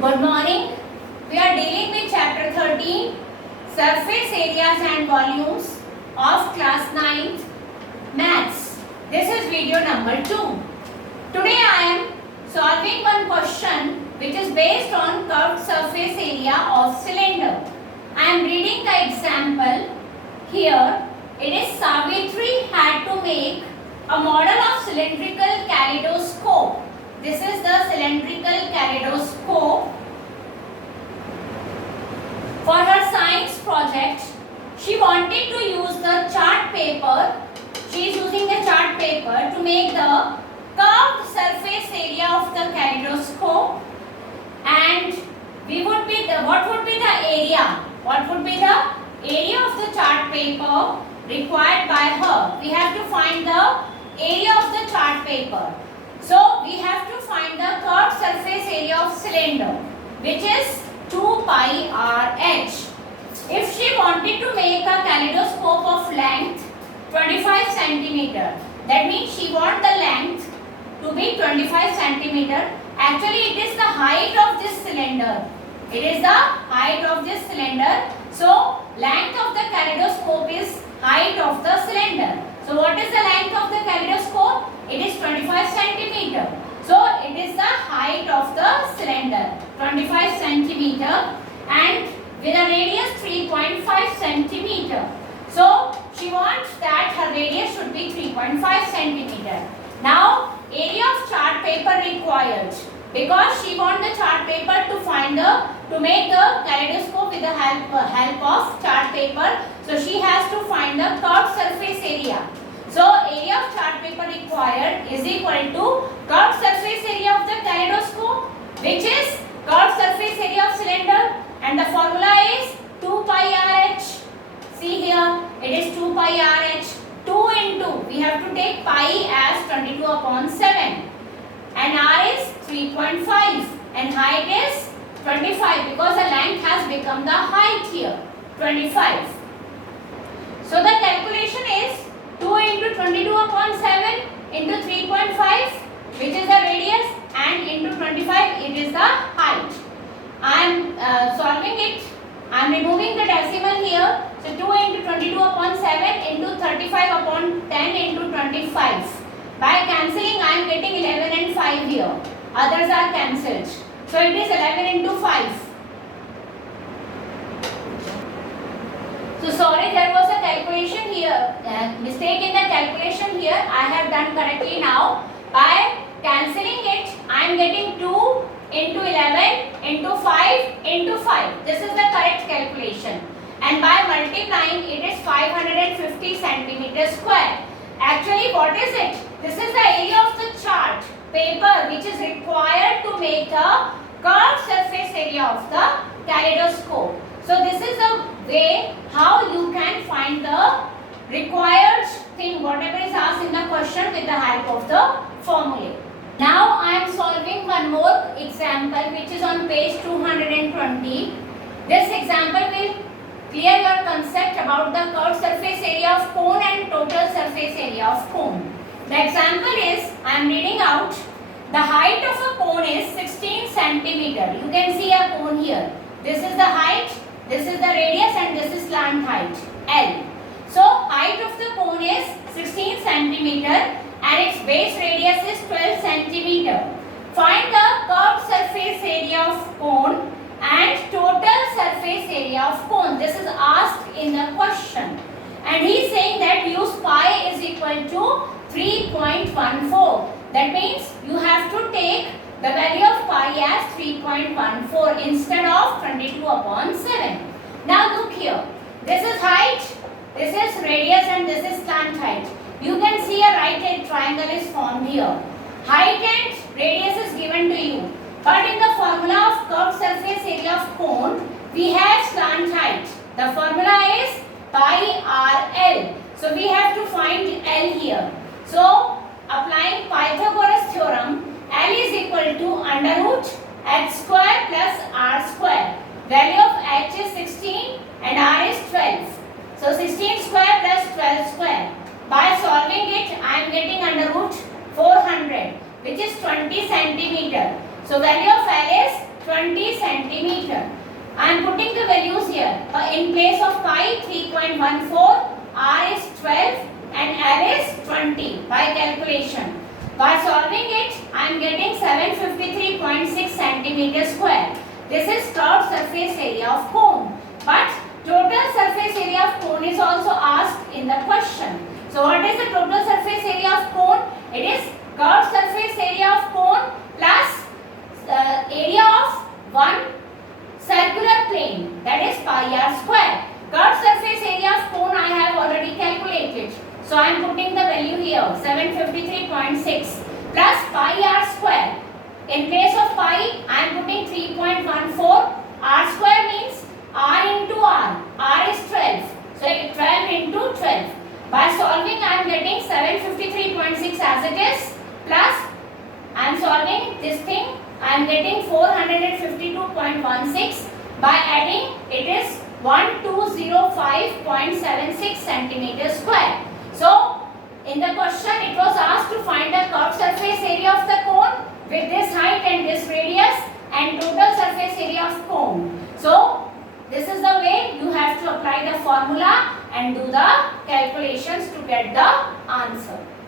Good morning. We are dealing with chapter 13, surface areas and volumes of class 9th maths. This is video number 2. Today I am solving one question which is based on curved surface area of cylinder. I am reading the example here. It is Savitri had to make a model of cylindrical kaleidoscope. This is the cylindrical kaleidoscope. For her science project, she wanted to use the chart paper. She is using the chart paper to make the curved surface area of the kaleidoscope. And what would be the area? What would be the area of the chart paper required by her? We have to find the area of the chart paper. So we have to find the curved surface area of cylinder, which is 2 pi RH. If she wanted to make a kaleidoscope of length 25 centimeter, that means she wants the length to be 25 centimeter. Actually, it is the height of this cylinder. It is the height of this cylinder. So, length of the kaleidoscope is height of the cylinder. So, what is the length of the kaleidoscope? It is 25 centimeter. So, it is the height of the cylinder, 25 centimeter, and with a radius 3.5 centimeter. So, she wants that her radius should be 3.5 centimeter. Now, area of chart paper required, because she wants the chart paper to make the kaleidoscope with the help of chart paper. So, she has to find the curved surface area. So, area of chart paper required is equal to curved surface area of the kaleidoscope, which is curved surface area of cylinder, and the formula is 2 pi RH. See here, it is 2 pi RH. 2 into, we have to take pi as 22 upon 7, and R is 3.5, and height is 25, because the length has become the height here, 25. So, the calculation is 2 into 22 upon 7 into 3.5, which is the radius, and into 25, it is the height. I am solving it. I am removing the decimal here. So, 2 into 22 upon 7 into 35 upon 10 into 25. By cancelling, I am getting 11 and 5 here. Others are cancelled. So, it is 11 into 5. So, sorry, there was a calculation here, mistake in the calculation here. I have done correctly now. By cancelling it, I am getting 2 into 11 into 5 into 5. This is the correct calculation. And by multiplying, it is 550 centimeters square. Actually, what is it? This is the area of the chart paper which is required to make the curved surface area of the kaleidoscope. So, this is the way how you can find the required thing, whatever is asked in the question, with the help of the formula. Now, I am solving one more example which is on page 220. This example will clear your concept about the curved surface area of cone and total surface area of cone. The example is, I am reading out, the height of a cone is 16 centimeter. You can see a cone here. This is the height, this is the radius, and this is slant height, L. So, height of the cone is 16 centimeter and its base radius is 12 centimeter. Find the curved surface area of cone and total surface area of cone. This is asked in the question. And he is saying that use pi is equal to 3.14. That means you have to take the value of pi as 3.14 instead of 22 upon 7. Now look here. This is height, this is radius, and this is slant height. You can see a right triangle is formed here. Height and radius is given to you. But in the formula of curved surface area of cone, we have slant height. The formula is pi RL. So, we have to find L here. So, applying Pythagoras theorem, L is equal to under root h square plus r square. Value of h is 16 and r is 12. So, 16 square plus 12 square. By solving it, I am getting under root 400, which is 20 centimeter. So value of L is 20 I am putting the values here. In place of pi 3.14, r is 12 and l is 20 by calculation. By solving it, I am getting 753.6 centimeter square. This is curved surface area of cone. But total surface area of cone is also asked in the question. So what is the total surface area of cone? It is curved surface area of cone plus area of one circular plane, that is pi r square. Curved surface area of cone I have already calculated. So I am putting the value here 753.6 plus pi r square. In place of pi I am putting 3.14. R square means r into r. R is 12. So 12 into 12. By solving I am getting 753.6 as it is plus I am solving this thing. I am getting 452.16. By adding it is 1205.76 centimeters square. So in the question it was asked to find the curved surface area of the cone with this height and this radius and total surface area of cone. So this is the way you have to apply the formula and do the calculations to get the answer.